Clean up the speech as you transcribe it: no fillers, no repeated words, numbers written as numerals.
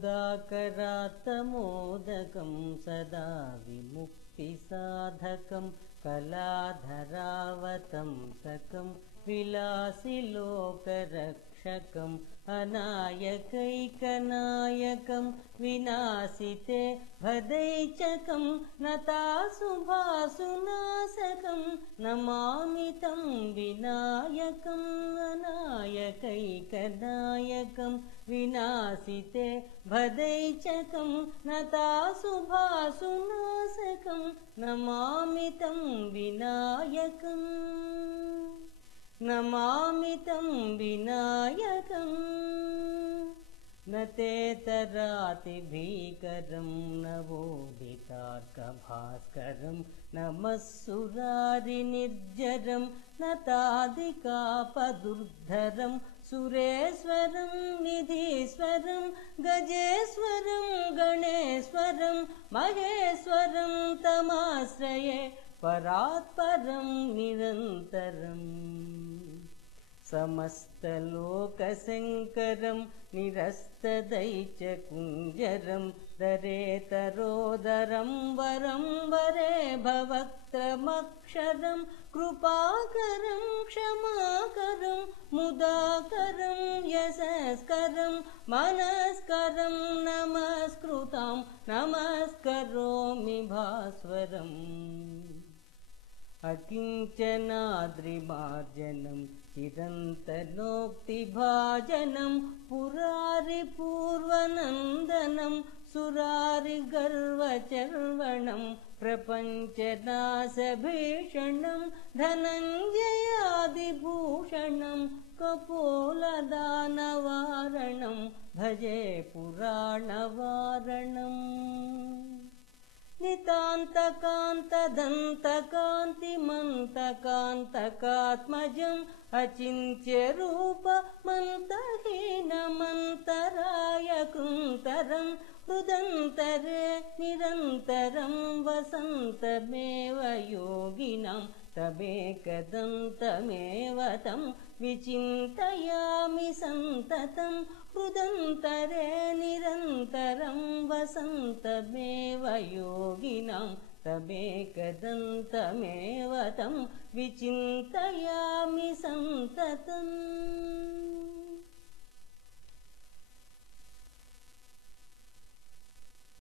सुधाकरात्तमोदकं सदा विमुक्तिसाधकं कलाधरावतंसकं विलासिलोकरक्षकम् अनायकैकनायकं विनाशिते भदैचकं नताशुभासुनाशकं नमामि तं विनायकम् अनायकैकनायकं विनाशिते भदैचकं नताशुभासुनाशकं नमामि तं विनायकम् नमामि तं विनायकम् न तेतरातिभीकरं नवोदितार्कभास्करं नमः सुरारिनिर्जरं नतादिकापदुर्धरं सुरेश्वरं निधीश्वरं गजेश्वरं गणेश्वरं महेश्वरं तमाश्रये परात्परं निरन्तरम् समस्तलोकशङ्करं निरस्तदैत्यकुञ्जरं दरेतरोदरं वरं वरे भवक्त्रमक्षरं कृपाकरं क्षमाकरं मुदाकरं यशस्करं मनस्करं नमस्कृतं नमस्करोमि भास्वरम् अकिञ्चनाद्रिमार्जनं चिरन्तनोक्तिभाजनं पुरारिपूर्वनन्दनं सुरारिगर्वचर्वणं प्रपञ्चनाशभीषणं धनञ्जयादिभूषणं कपोलदानवारणं भजे पुराणवारणम् नितान्तकान्तदन्तकान्तिमन्तकान्तकात्मजम् अचिन्त्यरूपमन्तहीनमन्तरायकृन्तरं हृदन्तरे निरन्तरं वसन्तमेव योगिनां तमेकदन्तमेव तं विचिन्तयामि सन्ततं हृदन्तरे निरन्तरं वसन्तमेव योगिनां तमेकदन्तमेव तं विचिन्तयामि सन्ततम्।